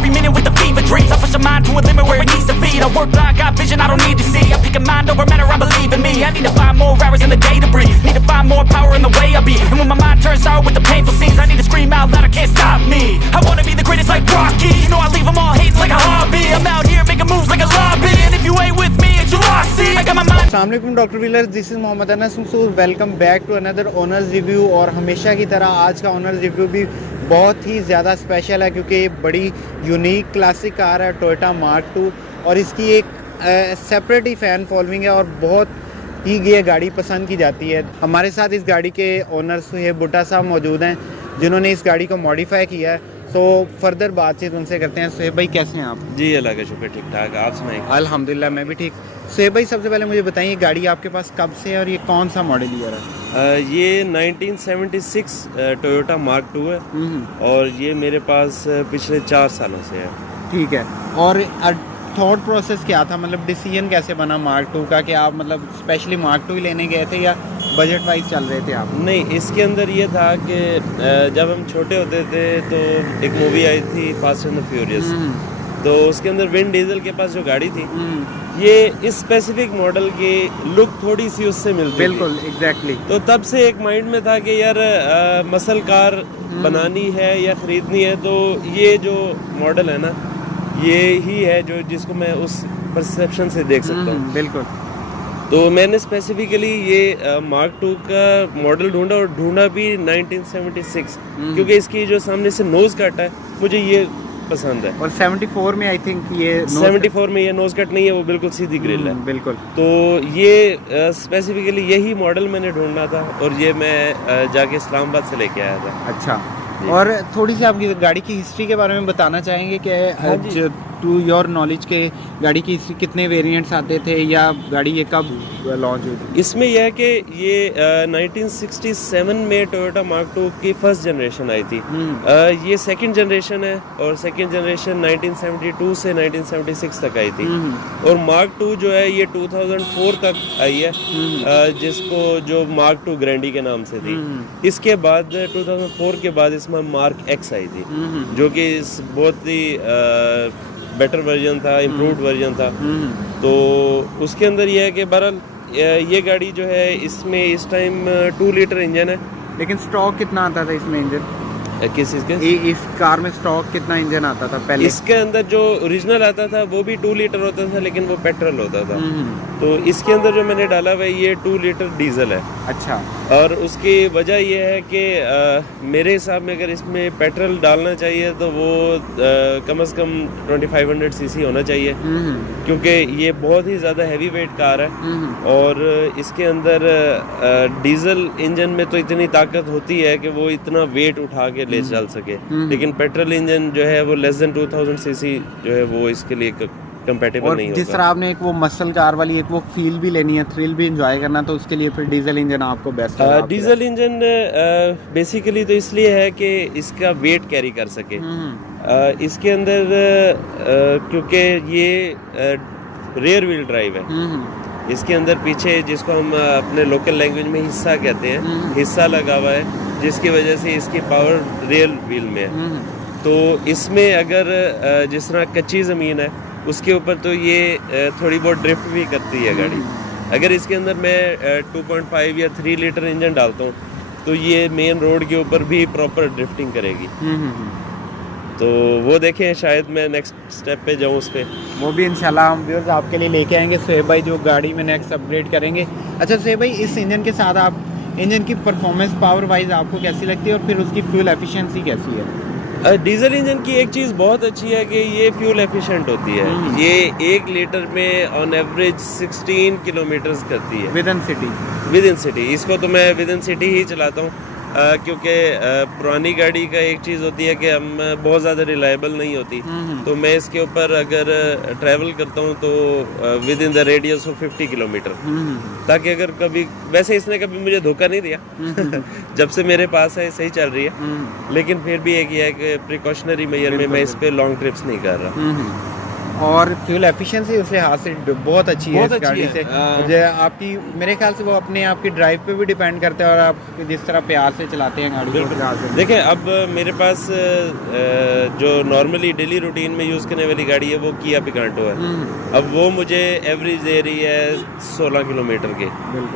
every minute with the fever dreams. I push my mind to a limit where it needs to be. I work blind, got vision I don't need to see. I pick a mind over matter, I believe in me. I need to find more hours in the day to breathe. Need to find more power in the way I be. And when my mind turns sour with the painful scenes, I need to scream out loud, I can't stop me. I wanna be the greatest like Rocky. You know I leave them all hating like a hobby. I'm out here making moves like a lobby. And if you ain't with me, it's your loss. See, I got my mind. अस्सलाम वालेकुम doctor Wheeler, दिस इज़ Mohammad Anas Mansoor. Welcome back to another owners review. और हमेशा की तरह आज का ओनर्स रिव्यू भी बहुत ही ज़्यादा स्पेशल है क्योंकि ये बड़ी यूनिक क्लासिक कार है टोयोटा मार्क 2 और इसकी एक सेपरेट ही फ़ैन फॉलोइंग है और बहुत ही ये गाड़ी पसंद की जाती है। हमारे साथ इस गाड़ी के ओनर सुहेब भुट्टा साहब मौजूद हैं जिन्होंने इस गाड़ी को मॉडिफाई किया है। सो फर्दर बातचीत उनसे करते हैं। सुहेब भाई कैसे हैं आप? जी अल्लाह का शुक्र, ठीक ठाक। आप सुनाइए। अल्हम्दुलिल्लाह मैं भी ठीक। सुहेब भाई सबसे पहले मुझे बताइए गाड़ी आपके पास कब से है और ये कौन सा मॉडल ईयर है? ये 1976 टोयोटा मार्क 2 है और ये मेरे पास पिछले 4 सालों से है। ठीक है। और थॉट प्रोसेस क्या था, मतलब डिसीजन कैसे बना मार्क 2 का कि आप मतलब स्पेशली मार्क 2 ही लेने गए थे या बजट वाइज चल रहे थे आप? नहीं, इसके अंदर ये था कि जब हम छोटे होते थे तो एक मूवी आई थी फास्ट एंड द फ्यूरियस, तो उसके अंदर विन डीजल के पास जो गाड़ी थी ये इस स्पेसिफिक मॉडल की लुक थोड़ी सी उससे मिलती बिल्कुल एग्जैक्टली। तो तब से एक माइंड में था कि यार मसल कार बनानी है या खरीदनी है तो ये जो मॉडल है ना ये ही है जो जिसको मैं उस परसेप्शन से देख सकता हूँ। बिल्कुल। तो मैंने स्पेसिफिकली ये मार्क 2 का मॉडल ढूंढा और ढूंढा भी 1976 क्योंकि इसकी जो सामने से नोज कट है मुझे ये पसंद है। और 74 में आई थिंक ये 74 में ये नोज कट नहीं है, वो बिल्कुल सीधी ग्रिल है। बिल्कुल। तो ये स्पेसिफिकली यही मॉडल मैंने ढूंढना था और ये मैं जाके इस्लामाबाद से लेके आया था। अच्छा। और थोड़ी सी आपकी गाड़ी की हिस्ट्री के बारे में बताना चाहेंगे कि टू योर नॉलेज के गाड़ी की हिस्ट्री कितने वेरिएंट्स आते थे या गाड़ी ये कब लॉन्च हुई थी? इसमें यह है कि ये 1967 में टोयोटा मार्क 2 की फर्स्ट जनरेशन आई थी। ये सेकंड जनरेशन है और सेकंड जनरेशन 1972 से 1976 तक आई थी और मार्क 2 जो है ये 2004 तक आई है, जिसको जो मार्क 2 ग्रैंडी के नाम से थी। इसके बाद 2004 के बाद इसमें मार्क एक्स आई थी जो कि बहुत ही बेटर वर्जन था, इम्प्रूव्ड वर्जन था। तो उसके अंदर यह है कि बहरहाल ये गाड़ी जो है इसमें इस टाइम 2 लीटर इंजन है। लेकिन स्टॉक कितना आता था इसमें इंजन? किस चीज़ के? इस कार में स्टॉक कितना इंजन आता था पहले? इसके अंदर जो ओरिजिनल आता था वो भी 2 लीटर होता था लेकिन वो पेट्रोल होता था। तो इसके अंदर जो मैंने डाला हुआ ये 2 लीटर डीजल है। अच्छा। और उसकी वजह ये है कि मेरे हिसाब में अगर इसमें पेट्रोल डालना चाहिए तो वो कम से कम 2500 सीसी होना चाहिए क्योंकि ये बहुत ही ज़्यादा हैवी वेट कार है और इसके अंदर डीजल इंजन में तो इतनी ताकत होती है कि वो इतना वेट उठा के ले चल सके, लेकिन पेट्रोल इंजन जो है वो लेस देन 2000 सीसी जो है वो इसके लिए कंपैटिबल नहीं होगा। जिस तरह आपने एक वो मसल कार वाली एक वो फील भी लेनी है, थ्रिल भी एंजॉय करना, तो उसके लिए फिर डीजल इंजन आपको बेस्ट है। डीजल इंजन बेसिकली तो इसलिए है कि इसका वेट कैरी कर सके। इसके अंदर क्योंकि ये रेयर व्हील ड्राइव है, इसके अंदर पीछे जिसको हम अपने लोकल लैंग्वेज में हिस्सा कहते हैं, हिस्सा लगा हुआ है जिसकी वजह से इसकी पावर रियल व्हील में है। तो इसमें अगर जिस तरह कच्ची ज़मीन है उसके ऊपर तो ये थोड़ी बहुत ड्रिफ्ट भी करती है गाड़ी। अगर इसके अंदर मैं 2.5 या 3 लीटर इंजन डालता हूँ तो ये मेन रोड के ऊपर भी प्रॉपर ड्रिफ्टिंग करेगी। तो वो देखें, शायद मैं नेक्स्ट स्टेप पे जाऊँ उस पर। वो भी इंशाल्लाह हम व्यूअर्स आपके लिए लेके आएंगे सुहेब भाई जो गाड़ी में नेक्स्ट अपग्रेड करेंगे। अच्छा सुहेब भाई, इस इंजन के साथ आप इंजन की परफॉर्मेंस पावर वाइज आपको कैसी लगती है और फिर उसकी फ्यूल एफिशिएंसी कैसी है? डीजल इंजन की एक चीज़ बहुत अच्छी है कि ये फ्यूल एफिशिएंट होती है। ये 1 लीटर में ऑन एवरेज 16 किलोमीटर्स करती है विद इन सिटी। इसको तो मैं विद इन सिटी ही चलाता हूँ क्योंकि पुरानी गाड़ी का एक चीज़ होती है कि हम बहुत ज़्यादा रिलायबल नहीं होती, तो मैं इसके ऊपर अगर ट्रैवल करता हूँ तो with in the radius of 50 kilometre, ताकि अगर कभी, वैसे इसने कभी मुझे धोखा नहीं दिया जब से मेरे पास है सही चल रही है, लेकिन फिर भी एक ये है कि प्रिकॉशनरी मेजर में मैं इस पे लॉन्ग ट्रिप्स नहीं कर रहा। और फ्यूल एफिशिएंसी उस लिहाज से बहुत अच्छी है बहुत इस अच्छी गाड़ी है। से। जो आपकी मेरे ख्याल से वो अपने आपकी ड्राइव पे भी डिपेंड करता है और आप जिस तरह प्यार से चलाते हैं गाड़ी को उस लिहाज से। देखिए अब मेरे पास जो नॉर्मली डेली रूटीन में यूज़ करने वाली गाड़ी है वो किया पिकांटो है। अब वो मुझे एवरेज दे रही है 16 किलोमीटर के,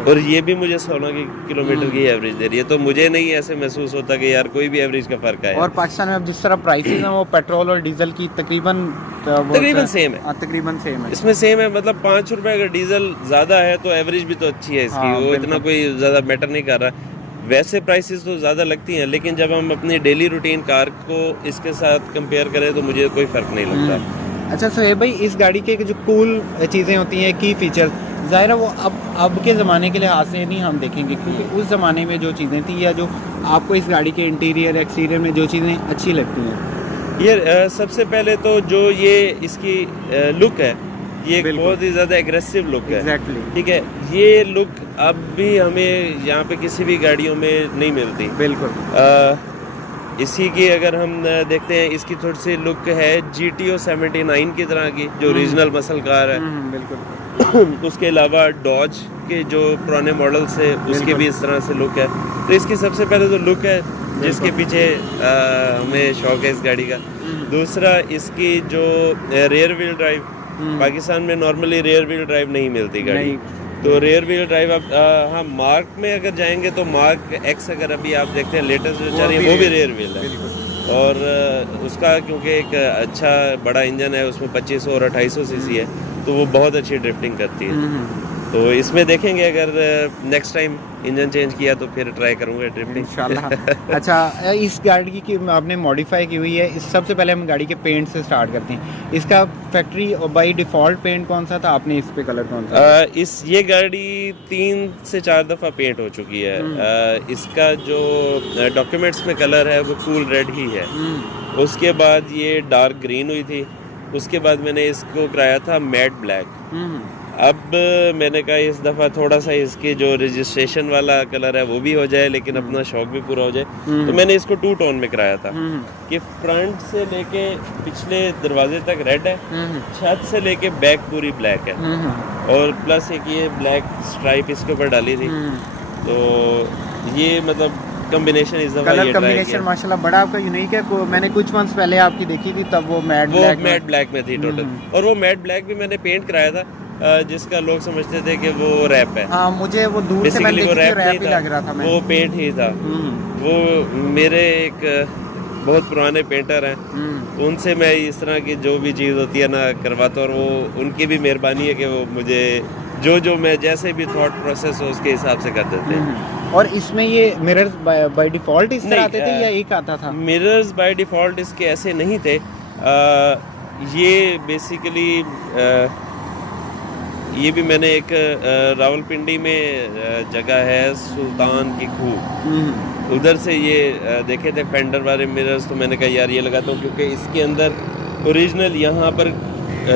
और ये भी मुझे 16 किलोमीटर की एवरेज दे रही है। तो मुझे नहीं ऐसे महसूस होता कि यार कोई भी एवरेज का फ़र्क है। और पाकिस्तान में अब जिस तरह प्राइसेस हैं वो पेट्रोल और डीजल की तकरीबन सेम है। तकरीबन सेम है, इसमें सेम है, मतलब 5 रुपए अगर डीजल ज़्यादा है तो एवरेज भी तो अच्छी है इसकी। वो इतना कोई ज़्यादा मैटर नहीं कर रहा। वैसे प्राइसेस तो ज़्यादा लगती हैं, लेकिन जब हम अपनी डेली रूटीन कार को इसके साथ कंपेयर करें तो मुझे कोई फ़र्क नहीं लगता। अच्छा सोहेब भाई, इस गाड़ी के जो कूल चीज़ें होती हैं, की फीचर, ज़ाहिर है वो अब के ज़माने के लिहाज से नहीं हम देखेंगे, क्योंकि उस ज़माने में जो चीज़ें थी या जो आपको इस गाड़ी के इंटीरियर एक्सटीरियर में जो चीज़ें अच्छी लगती हैं। ये सबसे पहले तो जो ये इसकी लुक है, ये एक बहुत ही ज़्यादा एग्रेसिव लुक है। एग्जैक्टली। ठीक है, ये लुक अब भी हमें यहाँ पे किसी भी गाड़ियों में नहीं मिलती। बिल्कुल। इसी की अगर हम देखते हैं, इसकी थोड़ी सी लुक है GTO 79 की तरह की, जो ओरिजिनल मसल कार है। बिल्कुल। उसके अलावा डॉज के जो पुराने मॉडल्स है उसके भी इस तरह से लुक है। तो इसकी सबसे पहले तो लुक है जिसके पीछे हमें शौक है इस गाड़ी का। दूसरा, इसकी जो रेयर व्हील ड्राइव, पाकिस्तान में नॉर्मली रेयर व्हील ड्राइव नहीं मिलती गाड़ी। तो रेयर व्हील ड्राइव अब हाँ मार्क में अगर जाएंगे तो मार्क एक्स अगर अभी आप देखते हैं लेटेस्ट जो चल रही है वो भी रेयर व्हील है। और उसका क्योंकि एक अच्छा बड़ा इंजन है, उसमें 2500 और 2800 सीसी है, तो वो बहुत अच्छी ड्रिफ्टिंग करती है। तो इसमें देखेंगे अगर नेक्स्ट टाइम इंजन चेंज किया तो फिर ट्राई करूंगा ड्रिफ्टिंग इंशाल्लाह। अच्छा, इस गाड़ी की आपने मॉडिफाई की हुई है। इस सबसे पहले हम गाड़ी के पेंट से स्टार्ट करते हैं। इसका फैक्ट्री और बाय डिफ़ॉल्ट पेंट कौन सा था, आपने इस पे कलर कौन सा? ये गाड़ी 3 से 4 दफ़ा पेंट हो चुकी है। इसका जो डॉक्यूमेंट्स में कलर है वो कूल रेड ही है। उसके बाद ये डार्क ग्रीन हुई थी। उसके बाद मैंने इसको कराया था मैट ब्लैक। अब मैंने कहा इस दफ़ा थोड़ा सा इसके जो रजिस्ट्रेशन वाला कलर है वो भी हो जाए, लेकिन अपना शौक भी पूरा हो जाए। तो मैंने इसको 2 टोन में कराया था कि फ्रंट से लेके पिछले दरवाजे तक रेड है, छत से लेके बैक पूरी ब्लैक है, और प्लस एक ये ब्लैक स्ट्राइप इसके ऊपर डाली थी। तो ये मतलब कॉम्बिनेशन इस दफा कलर कॉम्बिनेशन माशाल्लाह बड़ा आपका यूनिक है। मैंने कुछ मंथ्स पहले आपकी देखी थी, तब वो मैट ब्लैक में थी टोटल। और वो मैट ब्लैक भी मैंने पेंट कराया था, जिसका लोग समझते थे कि वो रैप है। हाँ, मुझे वो दूर से मैंने देखी थी, रैप ही लग रहा था। वो पेंट ही था। वो मेरे एक बहुत पुराने पेंटर हैं, उनसे मैं इस तरह की जो भी चीज़ होती है ना करवाता हूँ, और वो उनकी भी मेहरबानी है कि वो मुझे जो मैं जैसे भी थॉट प्रोसेस हो उसके हिसाब से कर देते हैं। और इसमें ये मिरर्स बाय डिफ़ॉल्ट इस तरह आते थे या एक आता था? मिरर्स बाय डिफ़ॉल्ट इसके ऐसे नहीं थे। ये बेसिकली ये भी मैंने एक रावलपिंडी में जगह है सुल्तान की खूह, उधर से ये देखे थे फेंडर वाले मिरर्स। तो मैंने कहा यार ये लगाता हूँ, क्योंकि इसके अंदर ओरिजिनल यहाँ पर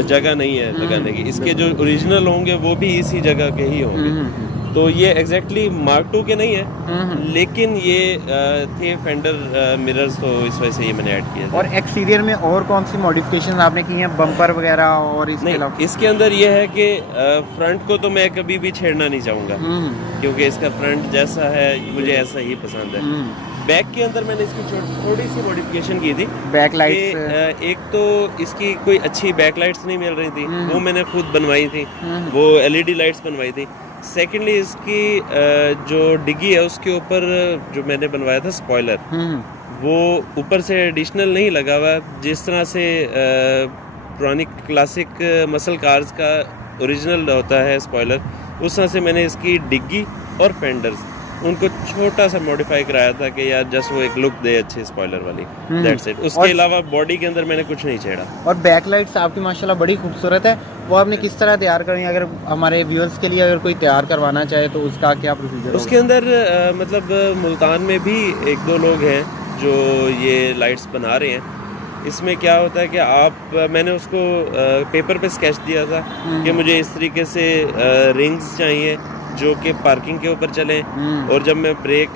जगह नहीं है लगाने की। इसके जो ओरिजिनल होंगे वो भी इसी जगह के ही होंगे। तो ये एग्जैक्टली Mark II के नहीं है, लेकिन ये थे फेंडर मिरर्स, तो इस वजह से ये मैंने ऐड किया था। और एक्सटीरियर में और कौन सी मॉडिफिकेशन आपने की हैं, बम्पर वगैरह? और इसके अलावा इसके अंदर ये है कि फ्रंट को तो मैं कभी भी छेड़ना नहीं चाहूँगा, क्योंकि इसका फ्रंट जैसा है मुझे ऐसा ही पसंद है। बैक के अंदर मैंने इसकी थोड़ी सी मॉडिफिकेशन की थी। बैक लाइट्स, एक तो इसकी कोई अच्छी बैक लाइट्स नहीं मिल रही थी, वो मैंने खुद बनवाई थी। वो LED लाइट्स बनवाई थी। सेकेंडली इसकी जो डिग्गी है उसके ऊपर जो मैंने बनवाया था स्पॉइलर, वो ऊपर से एडिशनल नहीं लगा हुआ। जिस तरह से पुरानी क्लासिक मसल कार्स का ओरिजिनल होता है स्पॉइलर, उस तरह से मैंने इसकी डिग्गी और फेंडर्स उनको छोटा सा मॉडिफाई कराया था कि यार जस्ट वो एक लुक दे अच्छी स्पॉइलर वाली, दैट्स इट। उसके अलावा बॉडी के अंदर मैंने कुछ नहीं छेड़ा। और बैक लाइट्स आपकी माशाल्लाह बड़ी खूबसूरत है। वो आपने किस तरह तैयार करी? अगर हमारे व्यूअर्स के लिए अगर कोई तैयार करवाना चाहे तो उसका क्या प्रोसीजर? उसके अंदर मतलब मुल्तान में भी 1-2 लोग हैं जो ये लाइट्स बना रहे हैं। इसमें क्या होता है कि मैंने उसको पेपर पे स्केच दिया था कि मुझे इस तरीके से रिंग्स चाहिए, जो कि पार्किंग के ऊपर चले, और जब मैं ब्रेक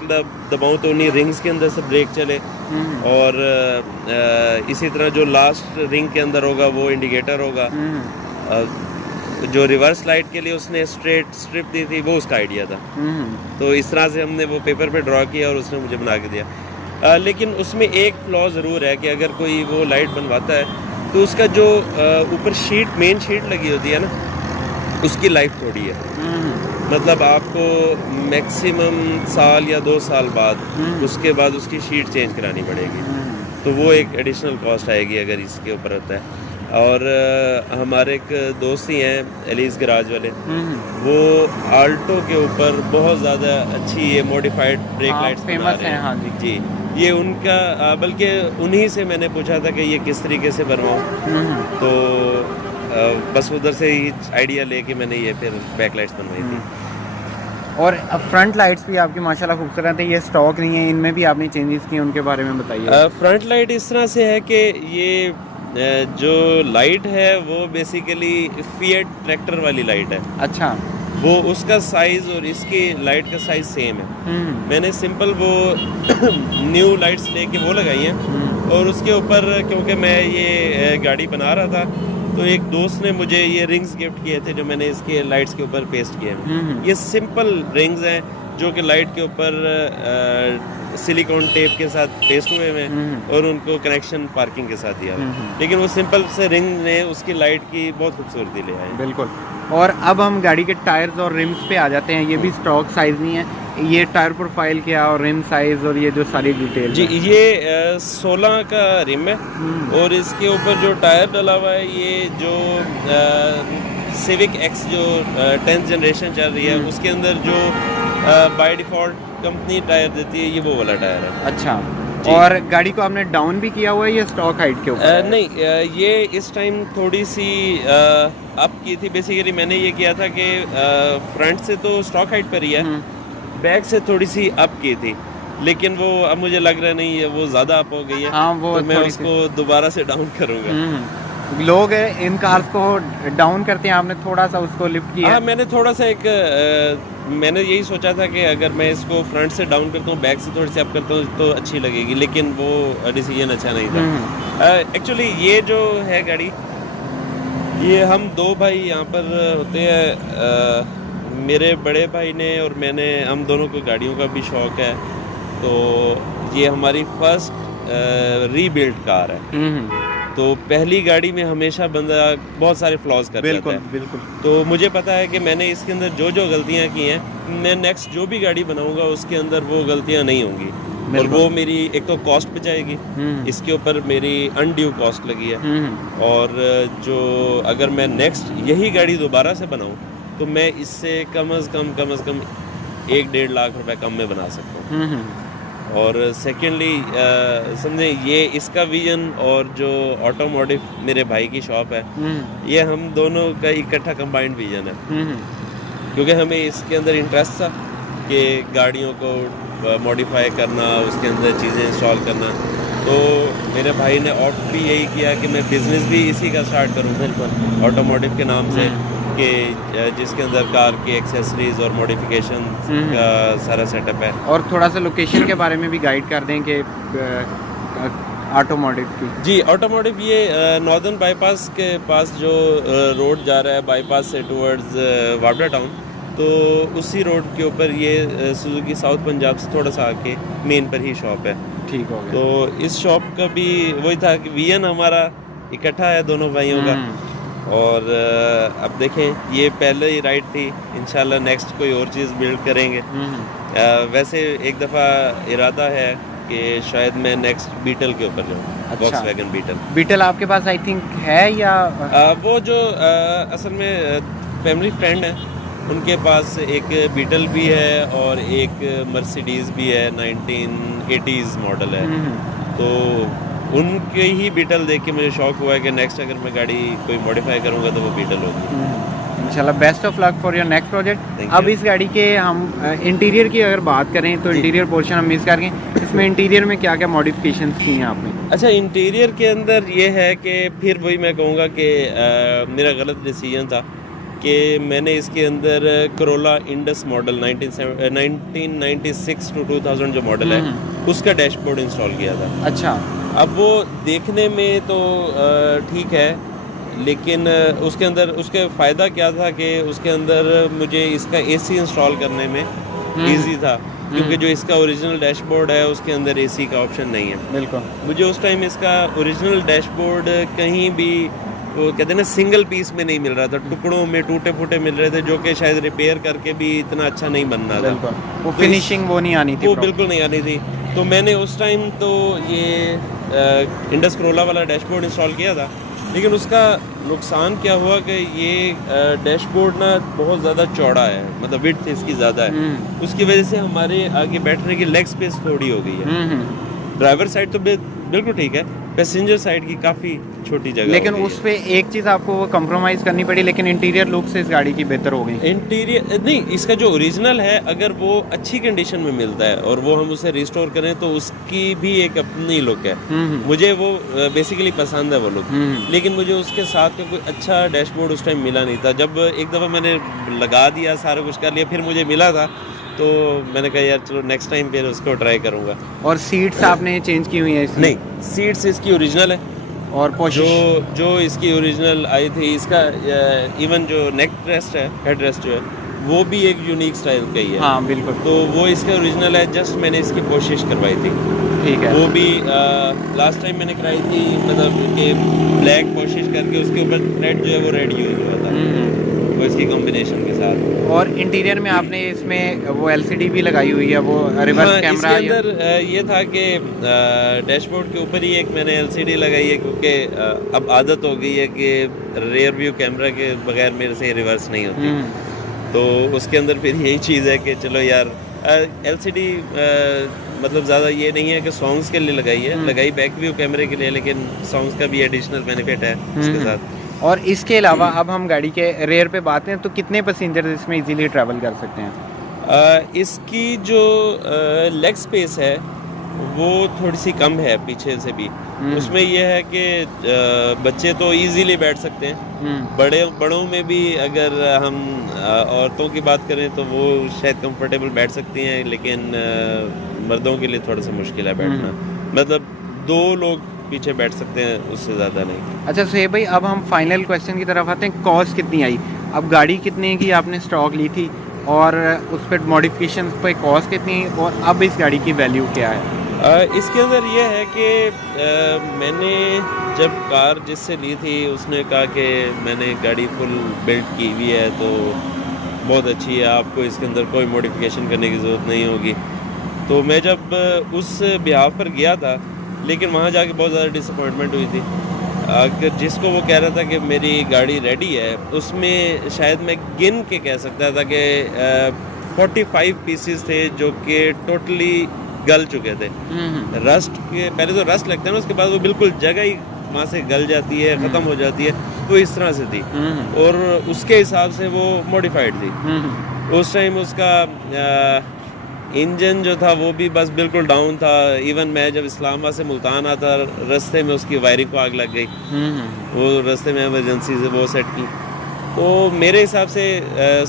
दबाऊं तो उन्हीं रिंग्स के अंदर से ब्रेक चले, और इसी तरह जो लास्ट रिंग के अंदर होगा वो इंडिकेटर होगा। जो रिवर्स लाइट के लिए उसने स्ट्रेट स्ट्रिप दी थी वो उसका आइडिया था। तो इस तरह से हमने वो पेपर पे ड्रॉ किया और उसने मुझे बना के दिया। लेकिन उसमें एक फ्लॉ ज़रूर है कि अगर कोई वो लाइट बनवाता है तो उसका जो ऊपर शीट, मेन शीट लगी होती है ना, उसकी लाइफ थोड़ी है। मतलब आपको मैक्सिमम साल या 2 साल बाद उसके बाद उसकी शीट चेंज करानी पड़ेगी, तो वो एक एडिशनल कॉस्ट आएगी अगर इसके ऊपर होता है। और हमारे एक दोस्त ही हैं एलिस गराज वाले, वो आल्टो के ऊपर बहुत ज़्यादा अच्छी ये मॉडिफाइड ब्रेक लाइट्स बना रहे हैं। हाँ जी, ये उनका बल्कि उन्हीं से मैंने पूछा था कि ये किस तरीके से बनवाऊँ, तो बस उधर से ही आइडिया लेके मैंने ये फिर बैक लाइट्स बनवाई थी। और फ्रंट लाइट्स भी आपकी माशाल्लाह खूबसूरत है, ये स्टॉक नहीं है, इनमें भी आपने चेंजेस किए, उनके बारे में बताइए। फ्रंट लाइट इस तरह से है कि ये जो लाइट है वो बेसिकली फिएट ट्रैक्टर वाली लाइट है। अच्छा, वो उसका साइज और इसकी लाइट का साइज सेम है। मैंने सिंपल वो न्यू लाइट्स लेके वो लगाई हैं, और उसके ऊपर क्योंकि मैं ये गाड़ी बना रहा था तो एक दोस्त ने मुझे ये रिंग्स गिफ्ट किए थे जो मैंने इसके लाइट्स के ऊपर पेस्ट किए हैं। ये सिंपल रिंग्स हैं जो कि लाइट के ऊपर सिलिकॉन टेप के साथ पेस्ट हुए हुए हैं, और उनको कनेक्शन पार्किंग के साथ दिया हुआ है। लेकिन वो सिंपल से रिंग ने उसकी लाइट की बहुत खूबसूरती ले आए। बिल्कुल। और अब हम गाड़ी के टायर्स और रिम्स पे आ जाते हैं। ये भी स्टॉक साइज नहीं है, ये टायर प्रोफाइल क्या और रिम साइज और ये जो सारी डिटेल जी, ये 16 का रिम है, और इसके ऊपर जो टायर डला हुआ है ये जो सिविक एक्स जो 10th जनरेशन चल रही है उसके अंदर जो बाय डिफ़ॉल्ट कंपनी टायर देती है, ये वो वाला टायर है। अच्छा, और गाड़ी को आपने डाउन भी किया हुआ है या स्टॉक हाइट के ऊपर? नहीं, ये इस टाइम थोड़ी सी अप की थी। बेसिकली मैंने ये किया था कि फ्रंट से तो स्टॉक हाइट पर ही है, बैक से थोड़ी सी अप की थी, लेकिन वो अब मुझे लग रहा नहीं है वो ज़्यादा अप हो गई है। हाँ, वो तो मैं उसको दोबारा से डाउन करूँगा। लोग इन कार्स को डाउन करते हैं, आपने थोड़ा सा उसको लिफ्ट किया? हाँ, मैंने थोड़ा सा मैंने यही सोचा था कि अगर मैं इसको फ्रंट से डाउन करता हूँ, बैक से थोड़ी सी अप करता हूँ तो अच्छी लगेगी, लेकिन वो डिसीजन अच्छा नहीं था। एक्चुअली ये जो है गाड़ी, ये हम 2 भाई यहाँ पर होते हैं, मेरे बड़े भाई ने और मैंने, हम दोनों को गाड़ियों का भी शौक है, तो ये हमारी फर्स्ट रीबिल्ड कार है। तो पहली गाड़ी में हमेशा बंदा बहुत सारे फ्लॉज कर जाता है। बिल्कुल। तो मुझे पता है कि मैंने इसके अंदर जो जो गलतियां की हैं, मैं नेक्स्ट जो भी गाड़ी बनाऊंगा उसके अंदर वो गलतियां नहीं होंगी, और वो मेरी एक तो कॉस्ट बचाएगी, इसके ऊपर मेरी अनड्यू कॉस्ट लगी है, और जो अगर मैं नेक्स्ट यही गाड़ी दोबारा से बनाऊं तो मैं इससे कम अज़ कम 1-1.5 लाख रुपए कम में बना सकता हूँ। और सेकेंडली समझे ये इसका विजन और जो ऑटोमोटिव मेरे भाई की शॉप है, ये हम दोनों का इकट्ठा कंबाइंड विजन है, क्योंकि हमें इसके अंदर इंटरेस्ट था कि गाड़ियों को मॉडिफाई करना, उसके अंदर चीज़ें इंस्टॉल करना। तो मेरे भाई ने ऑप्ट भी यही किया कि मैं बिज़नेस भी इसी का स्टार्ट करूँ, बिल्कुल ऑटोमोटिव के नाम से, कि जिसके अंदर कार की एक्सेसरीज और मॉडिफिकेशन का सारा सेटअप है। और थोड़ा सा लोकेशन के बारे में भी गाइड कर दें कि ऑटोमोटिव की। जी, ऑटोमोटिव ये नॉर्दर्न बाईपास के पास जो रोड जा रहा है, बाईपास से टुवर्ड्स वावड़ा टाउन, तो उसी रोड के ऊपर ये सुजुकी साउथ पंजाब से थोड़ा सा आके मेन पर ही शॉप है। ठीक हो गया। तो इस शॉप का भी वही था कि विजन हमारा इकट्ठा है दोनों भाइयों का। और अब देखें, ये पहले ही राइड थी, इंशाल्लाह नेक्स्ट कोई और चीज़ बिल्ड करेंगे। वैसे एक दफ़ा इरादा है कि शायद मैं नेक्स्ट बीटल के ऊपर जाऊँ। अच्छा। वॉक्सवैगन बीटल आपके पास आई थिंक है या वो जो असल में फैमिली फ्रेंड है, उनके पास एक बीटल भी है और एक मर्सिडीज़ भी है, 1980s मॉडल है। तो उनके ही बीटल देख के मुझे शौक हुआ है कि नेक्स्ट अगर मैं गाड़ी कोई मॉडिफाई करूँगा तो वो बीटल होगी। इंशाल्लाह best of luck for your next project. अब इस गाड़ी के हम इंटीरियर की अगर बात करें तो इंटीरियर पोर्शन हम मिस कर गए, इसमें इंटीरियर में क्या क्या मॉडिफिकेशंस की हैं आपने? अच्छा, इंटीरियर के अंदर ये है कि फिर वही मैं कहूँगा कि मेरा गलत डिसीजन था कि मैंने इसके अंदर करोला इंडस मॉडल 1996 टू 2000 जो मॉडल है उसका डैशबोर्ड इंस्टॉल किया था। अच्छा। अब वो देखने में तो ठीक है, लेकिन उसके अंदर उसके फ़ायदा क्या था कि उसके अंदर मुझे इसका एसी इंस्टॉल करने में इजी था, क्योंकि जो इसका ओरिजिनल डैशबोर्ड है उसके अंदर एसी का ऑप्शन नहीं है। बिल्कुल। मुझे उस टाइम इसका ओरिजिनल डैशबोर्ड कहीं भी वो कहते हैं ना सिंगल पीस में नहीं मिल रहा था, टुकड़ों में टूटे फूटे मिल रहे थे, जो कि शायद रिपेयर करके भी इतना अच्छा नहीं बनना था। वो फिनिशिंग वो नहीं आनी थी, वो बिल्कुल नहीं आनी थी। तो मैंने उस टाइम तो ये इंडस करोला वाला डैशबोर्ड इंस्टॉल किया था, लेकिन उसका नुकसान क्या हुआ कि ये डैशबोर्ड ना बहुत ज़्यादा चौड़ा है, मतलब विड्थ इसकी ज़्यादा है, उसकी वजह से हमारे आगे बैठने की लेग स्पेस थोड़ी हो गई है। ड्राइवर साइड तो बिल्कुल ठीक है, पैसेंजर साइड की काफ़ी छोटी जगह, लेकिन उस पे एक चीज़ आपको वो कंप्रोमाइज़ करनी पड़ी, लेकिन इंटीरियर लुक से इस गाड़ी की बेहतर हो गई। इंटीरियर नहीं, इसका जो ओरिजिनल है अगर वो अच्छी कंडीशन में मिलता है और वो हम उसे रिस्टोर करें तो उसकी भी एक अपनी लुक है। मुझे वो बेसिकली पसंद है वो लुक, लेकिन मुझे उसके साथ का कोई अच्छा डैशबोर्ड उस टाइम मिला नहीं था। जब एक दफ़ा मैंने लगा दिया, सारा कुछ कर लिया, फिर मुझे मिला था तो मैंने कहा यार चलो नेक्स्ट टाइम फिर उसको ट्राई करूँगा। और सीट्स आपने चेंज की हुई है इसकी? नहीं, सीट्स इसकी ओरिजिनल है, और जो इसकी ओरिजिनल आई थी, इसका इवन जो नेक रेस्ट है, हेड रेस्ट जो है, वो भी एक यूनिक स्टाइल का ही है। हाँ बिल्कुल। तो वो इसका ओरिजिनल है, जस्ट मैंने इसकी कोशिश करवाई थी। ठीक है। वो भी लास्ट टाइम मैंने कराई थी, मतलब कि ब्लैक कोशिश करके उसके ऊपर थ्रेड जो है वो रेड यूज हुआ था, वो इसकी कॉम्बिनेशन के साथ। और इंटीरियर में आपने इसमें वो LCD भी लगाई हुई है, वो रिवर्स कैमरा? इसके अंदर ये था कि डैशबोर्ड के ऊपर ही एक मैंने LCD लगाई है, क्योंकि अब आदत हो गई है कि रेयर व्यू कैमरा के बगैर मेरे से रिवर्स नहीं होती। तो उसके अंदर फिर यही चीज़ है कि चलो यार LCD मतलब ज़्यादा ये नहीं है कि सॉन्ग्स के लिए लगाई है, लगाई बैक व्यू कैमरे के लिए, लेकिन सॉन्ग्स का भी एडिशनल बेनिफिट है उसके साथ। और इसके अलावा अब हम गाड़ी के रेयर पे बात करें तो कितने पैसेंजर इसमें इजीली ट्रैवल कर सकते हैं? इसकी जो लेग स्पेस है वो थोड़ी सी कम है पीछे से भी। उसमें यह है कि बच्चे तो इजीली बैठ सकते हैं, बड़ों में भी अगर हम औरतों की बात करें तो वो शायद कंफर्टेबल बैठ सकती हैं, लेकिन मर्दों के लिए थोड़ा सा मुश्किल है बैठना, मतलब 2 लोग पीछे बैठ सकते हैं, उससे ज़्यादा नहीं। अच्छा सुहेब भाई, अब हम फाइनल क्वेश्चन की तरफ आते हैं। कॉस्ट कितनी आई? अब गाड़ी कितने की आपने स्टॉक ली थी और उस पर मॉडिफिकेशन पे कॉस्ट कितनी, और अब इस गाड़ी की वैल्यू क्या है? इसके अंदर ये है कि मैंने जब कार जिससे ली थी उसने कहा कि मैंने गाड़ी फुल बिल्ड की हुई है तो बहुत अच्छी है, आपको इसके अंदर कोई मॉडिफिकेशन करने की ज़रूरत नहीं होगी। तो मैं जब उस बिहाफ पर गया था, लेकिन वहाँ जाके बहुत ज़्यादा डिसअपॉइंटमेंट हुई थी। अगर जिसको वो कह रहा था कि मेरी गाड़ी रेडी है, उसमें शायद मैं गिन के कह सकता था कि 45 पीसेस थे जो कि टोटली गल चुके थे। रस्ट के पहले तो रस्ट लगता है ना, उसके बाद वो बिल्कुल जगह ही वहाँ से गल जाती है, ख़त्म हो जाती है, तो इस तरह से थी। और उसके हिसाब से वो मॉडिफाइड थी। उस टाइम उसका इंजन जो था वो भी बस बिल्कुल डाउन था। इवन मैं जब इस्लामाबाद से मुल्तान आता, रास्ते में उसकी वायरिंग को आग लग गई, वो रास्ते में इमरजेंसी से वो सेट की। तो मेरे हिसाब से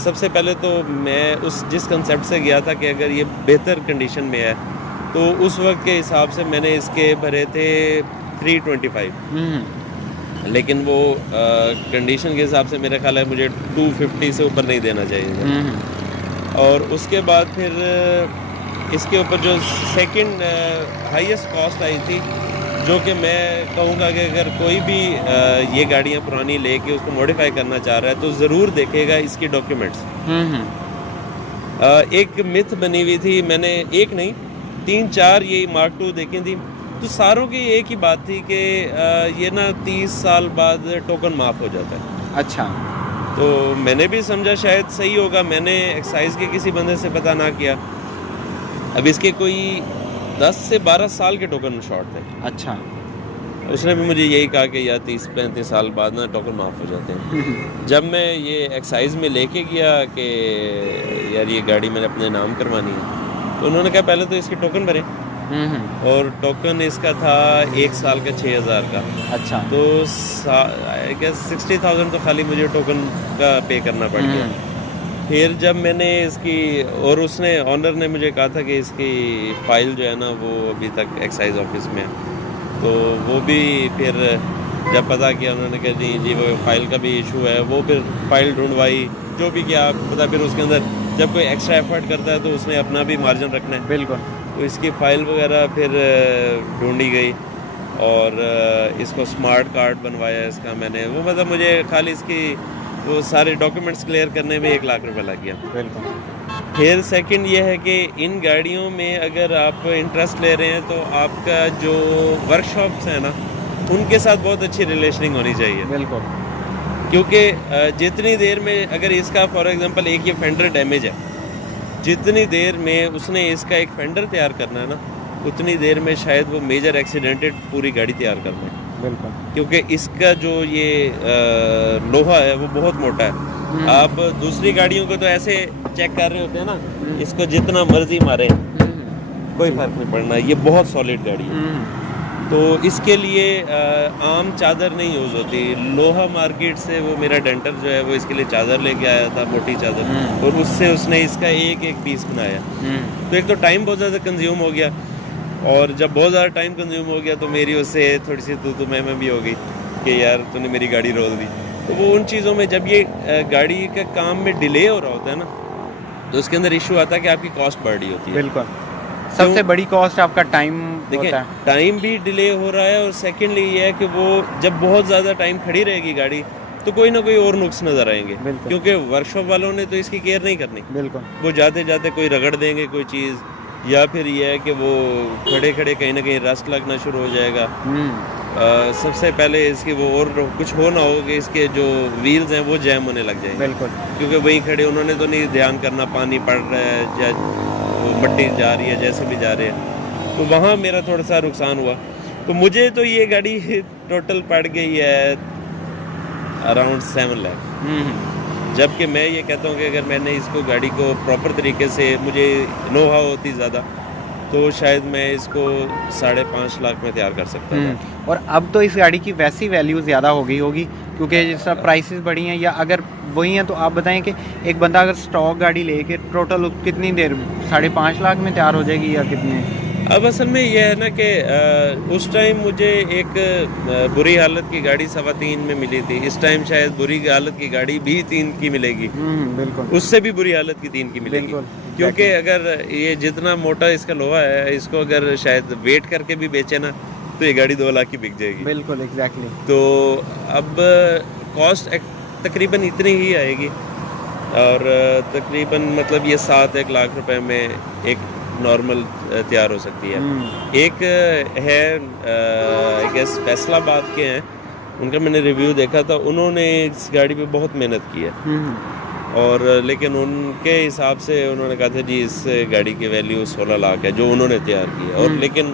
सबसे पहले तो मैं जिस कंसेप्ट से गया था कि अगर ये बेहतर कंडीशन में है, तो उस वक्त के हिसाब से मैंने इसके भरे थे 325, लेकिन वो कंडीशन के हिसाब से मेरा ख्याल है मुझे 250 से ऊपर नहीं देना चाहिए। और उसके बाद फिर इसके ऊपर जो सेकंड हाईएस्ट कॉस्ट आई थी, जो कि मैं कहूँगा कि अगर कोई भी ये गाड़ियाँ पुरानी लेके उसको मॉडिफाई करना चाह रहा है तो ज़रूर देखेगा इसकी डॉक्यूमेंट्स। एक मिथ बनी हुई थी, मैंने एक नहीं 3-4 ये Mark II देखी थी, तो सारों की एक ही बात थी कि ये ना 30 साल बाद टोकन माफ़ हो जाता है। अच्छा। तो मैंने भी समझा शायद सही होगा, मैंने एक्साइज के किसी बंदे से पता ना किया। अब इसके कोई 10 से 12 साल के टोकन शॉर्ट थे। अच्छा। उसने भी मुझे यही कहा कि यार 30-35 साल बाद ना टोकन माफ़ हो जाते हैं। जब मैं ये एक्साइज में लेके गया कि यार ये गाड़ी मैंने अपने नाम करवानी है, तो उन्होंने कहा पहले तो इसके टोकन भरें, और टोकन इसका था 1 साल का 6,000 का। अच्छा। तो आई गेस 60,000 तो खाली मुझे टोकन का पे करना पड़ गया। फिर जब मैंने इसकी, और उसने ऑनर ने मुझे कहा था कि इसकी फ़ाइल जो है ना वो अभी तक एक्साइज ऑफिस में है, तो वो भी फिर जब पता किया उन्होंने कहा नहीं जी वो फ़ाइल का भी इशू है, वो फिर फ़ाइल ढूंढवाई, जो भी किया पता। फिर उसके अंदर जब कोई एक्स्ट्रा एफर्ट करता है तो उसने अपना भी मार्जिन रखना है। बिल्कुल। तो इसकी फ़ाइल वगैरह फिर ढूंढी गई और इसको स्मार्ट कार्ड बनवाया इसका मैंने। वो मतलब मुझे खाली इसकी वो सारे डॉक्यूमेंट्स क्लियर करने में 1 लाख रुपए लग गया। बिल्कुल। फिर सेकंड ये है कि इन गाड़ियों में अगर आप इंटरेस्ट ले रहे हैं तो आपका जो वर्कशॉप्स हैं ना उनके साथ बहुत अच्छी रिलेशनिंग होनी चाहिए। बिल्कुल। क्योंकि जितनी देर में अगर इसका फॉर एग्जांपल एक ये फेंडर डैमेज है, जितनी देर में उसने इसका एक फेंडर तैयार करना है ना उतनी देर में शायद वो मेजर एक्सीडेंटेड पूरी गाड़ी तैयार कर दें। बिल्कुल। क्योंकि इसका जो ये लोहा है वो बहुत मोटा है। आप दूसरी गाड़ियों को तो ऐसे चेक कर रहे होते हैं ना, इसको जितना मर्जी मारे कोई फर्क नहीं पड़ना, ये बहुत सॉलिड गाड़ी है। तो इसके लिए आम चादर नहीं यूज़ होती। लोहा मार्केट से वो मेरा डेंटर जो है वो इसके लिए चादर लेके आया था, मोटी चादर, और उससे उसने इसका एक एक पीस बनाया। तो एक तो टाइम बहुत ज़्यादा कंज्यूम हो गया, और जब बहुत ज़्यादा टाइम कंज्यूम हो गया तो मेरी उससे थोड़ी सी तू मैं भी हो गई कि यार तूने मेरी गाड़ी रोल दी। तो वो उन चीज़ों में जब ये गाड़ी के काम में डिले हो रहा होता है ना तो उसके अंदर इशू आता है कि आपकी कॉस्ट बढ़ रही होती है। बिल्कुल। सबसे बड़ी कॉस्ट आपका टाइम देखिए, होता है। टाइम भी डिले हो रहा है, और सेकेंडली ये है कि वो जब बहुत ज़्यादा टाइम खड़ी रहेगी गाड़ी तो कोई ना कोई और नुक्स नज़र आएंगे, क्योंकि वर्कशॉप वालों ने तो इसकी केयर नहीं करनी। बिल्कुल। वो जाते जाते कोई रगड़ देंगे कोई चीज़, या फिर ये है कि वो खड़े खड़े कहीं ना कहीं रस्ट लगना शुरू हो जाएगा। सबसे पहले इसकी वो और कुछ हो ना हो कि इसके जो व्हील्स हैं वो जैम होने लग जाएंगे। बिल्कुल। क्योंकि वहीं खड़े उन्होंने तो नहीं ध्यान करना, पानी पड़ रहा है या वो मट्टी जा रही है जैसे भी जा रहे हैं, तो वहाँ मेरा थोड़ा सा नुकसान हुआ। तो मुझे तो ये गाड़ी टोटल पड़ गई है अराउंड 7 लाख। जबकि मैं ये कहता हूँ कि अगर मैंने इसको गाड़ी को प्रॉपर तरीके से, मुझे नो हाउ होती ज़्यादा, तो शायद मैं इसको 5.5 लाख में तैयार कर सकता था। और अब तो इस गाड़ी की वैसी वैल्यू ज़्यादा हो गई होगी क्योंकि जिस तरह प्राइसेस बढ़ी हैं, या अगर वही हैं तो आप बताएं कि एक बंदा अगर स्टॉक गाड़ी लेके टोटल कितनी देर 5.5 लाख में तैयार हो जाएगी या कितने? अब असल में यह है ना कि उस टाइम मुझे एक बुरी हालत की गाड़ी 3.25 में मिली थी। इस टाइम शायद बुरी हालत की गाड़ी भी 3 की मिलेगी। बिल्कुल। उससे भी बुरी हालत की 3 की मिलेगी। क्योंकि अगर ये जितना मोटा इसका लोहा है, इसको अगर शायद वेट करके भी बेचे ना तो ये गाड़ी 2 लाख की बिक जाएगी। बिल्कुल, एग्जैक्टली। तो अब कॉस्ट तकरीबन इतनी ही आएगी, और तकरीबन मतलब ये 7-1 लाख रुपए में एक नॉर्मल तैयार हो सकती है। एक है आई गेस फैसलाबाद के हैं, उनका मैंने रिव्यू देखा था, उन्होंने इस गाड़ी पे बहुत मेहनत की है, और लेकिन उनके हिसाब से उन्होंने कहा था जी इस गाड़ी की वैल्यू 16 लाख है जो उन्होंने तैयार की है। और लेकिन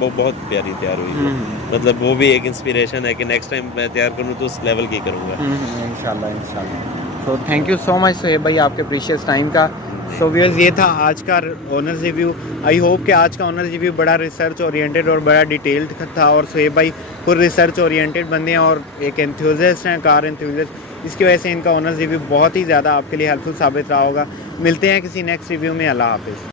वो बहुत प्यारी तैयार हुई है। मतलब वो भी एक इंस्पिरेशन है कि नेक्स्ट टाइम मैं तैयार करूँ तो उस लेवल की करूँगा। इंशाल्लाह इंशाल्लाह। So thank you so much Sohaib भाई आपके प्रीशियस टाइम का। सो व्यूअर्स, ये था आज का ओनर्स रिव्यू। आई होप कि आज का ओनर्स रिव्यू बड़ा रिसर्च ओरिएंटेड और बड़ा डिटेल्ड था, और सोहेब भाई खुद रिसर्च ओरिएंटेड बंदे हैं और एक एंथुसियास्ट हैं, कार एंथुसियास्ट। इसकी वजह से इनका ओनर्स रिव्यू बहुत ही ज़्यादा आपके लिए हेल्पफुल साबित रहा होगा। मिलते हैं किसी नेक्स्ट रिव्यू में। अल्लाह हाफिज़।